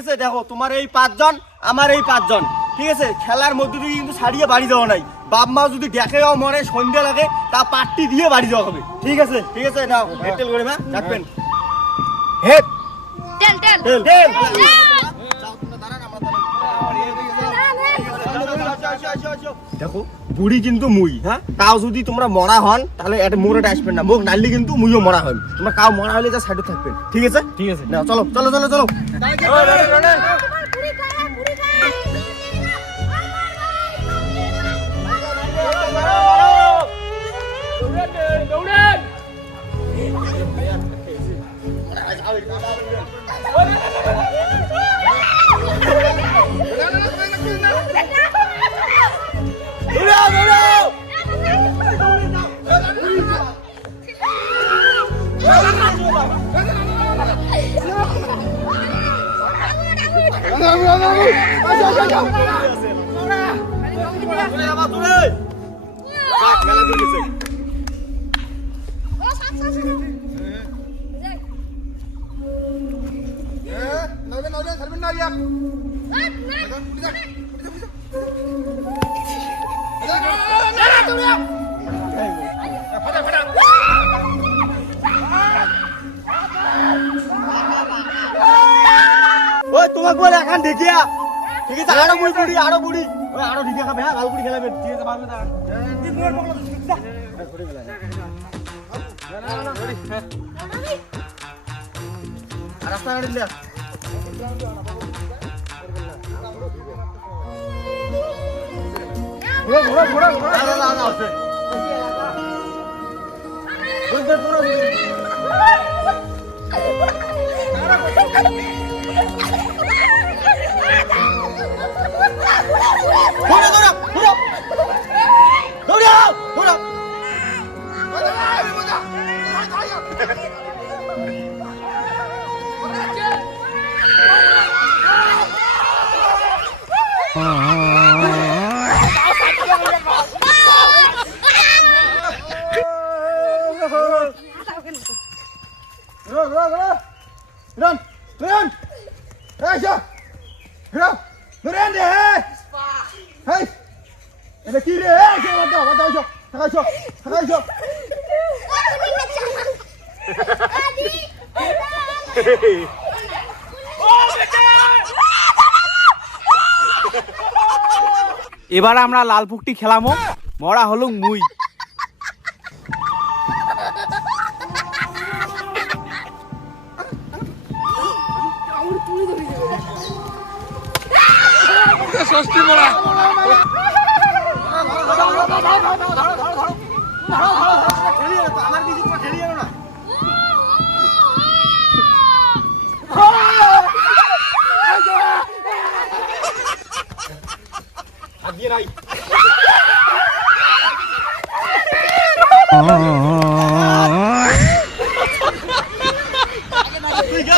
আছে? দেখো তোমার এই 5 জন আমার এই 5 জন, ঠিক আছে? খেলার মধ্যে দিয়ে কিন্তু ছাড়িয়ে বাড়ি যাওয়া নাই। বাপ মা যদি দেখেও মনে সন্ধ্যা লাগে তা পার্টি দিয়ে বাড়ি যাওয়া হবে, ঠিক আছে? ঠিক আছে, নাও হেডটেল করে মা রাখবেন। হেড টেল টেল টেল টেল দেখো বুড়ি কিন্তু মুই, হ্যাঁ? তাও যদি তোমরা মরা হন তাহলে একটা মোড়ে আসবেন না, মুখ নাড়লে কিন্তু মুইও মরা হন। তোমরা কাউ মরা হলে যা সাইডে থাকবেন, ঠিক আছে? ঠিক আছে। নাও চলো চলো চলো চলো। ওই তোমাকে বলে এখন দেখিয়া, ঠিক আছে? আরো বুড়ি আরো বুড়ি, ওই আরো ঢিকে খাবে, হ্যাঁ? ভালো করে খেলাবেন, ঠিক আছে? পারবে না রাস্তা গাড়ি লে ঘোড়া ঘোড়া ঘোড়া ঘোড়া না আছে বুঝতে পুরো ঘোড়া ঘোড়া ঘোড়া দৌড়াও ঘোড়া Run! Run! Aisha! Run! Run deh! Hey! Ada kiri eh! Saya watau Aisha. Aisha. Aisha. এবার আমরা লাল পুকটি খেলামো, মরা হলো মুই। ষষ্ঠী মরা আমার কিছু খেলি গেল না। হাত দিয়ে নাই তুই যা